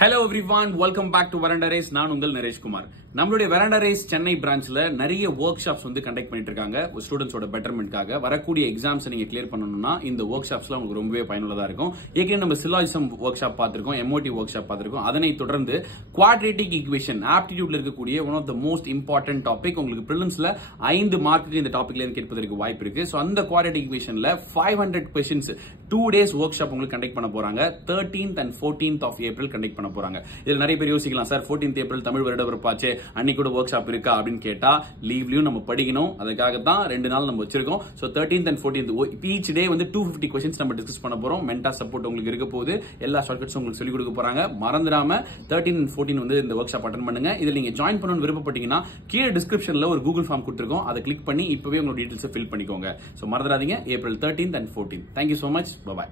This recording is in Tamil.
Hello everyone, welcome back to Veranda Race. நான் உங்கள் நரேஷ் குமார். நம்மளுடைய Veranda Race சென்னை பிரான்ச்ல நிறைய வொர்க் ஷாப்ஸ் கண்டக்ட் பண்ணிட்டு இருக்காங்க ஸ்டூடெண்ட்ஸோட பெட்டர்மென்ட்காக. வரக்கூடிய எக்ஸாம்ஸ் நீங்க கிளியர் பண்ணணும்னா இந்த வொர்க் ஷாப்ஸ்ல உங்களுக்கு ரொம்பவே பயனுள்ளதா இருக்கும். ஏற்கனவே நம்ம சிலாஜிசம் வொர்க் ஷாப் பார்த்திருக்கோம், எம்ஓடி வொர்க் ஷாப் பார்த்திருக்கோம். அதனை தொடர்ந்து குவாட்ரேட்டிக் ஈக்குவேஷன் ஆப்டிடியூட்ல இருக்கக்கூடிய one of the most important topic. உங்களுக்கு பிரிலிம்ஸ்ல 5 மார்க்குக்கு இந்த டாபிக்ல இருந்து கேட்பதற்கு வாய்ப்பு இருக்கு. சோ அந்த குவாட்ரேட்டிக் ஈக்குவேஷன்ல 500 क्वेश्चंस 2 days வொர்க் ஷாப் உங்களுக்கு கண்டக்ட் பண்ண போறாங்க. 13th and 14th of April conduct பண்ண போறாங்க. இதுல நிறைய பேர் யோசிக்கலாம், சார் 14th April தமிழ் வருட பிறப்பாச்சே, அன்னைக்கு கூட வொர்க் ஷாப் இருக்கா அப்படின்னு கேட்டா, லீவ்லயும் நம்ம படிக்கணும், அதுக்காக தான் 2 நாள் நம்ம வச்சிருக்கோம். So 13th and 14th each day 250 questions நம்ம டிஸ்கஸ் பண்ண போறோம். மென்டா சப்போர்ட் உங்களுக்கு இருக்க போகுது, எல்லா ஷார்ட்கட்ஸும் உங்களுக்கு சொல்லி கொடுக்க போறாங்க. மறந்துடாம 13 and 14 இந்த வொர்க் ஷாப் அட்டெண்ட் பண்ணுங்க. இதுல நீங்க ஜாயின் பண்ணணும்னு விருப்பப்பட்டீங்கன்னா கீழே டிஸ்கிரிப்ஷன்ல ஒரு கூகுள் ஃபார்ம் கொடுத்திருக்கோம், அதை கிளிக் பண்ணி இப்பவே உங்களோட டீடைல்ஸ் ஃபில் பண்ணிக்கோங்க. சோ மறந்துடாதீங்க, April 13th and 14th. Thank you so much. Bye bye.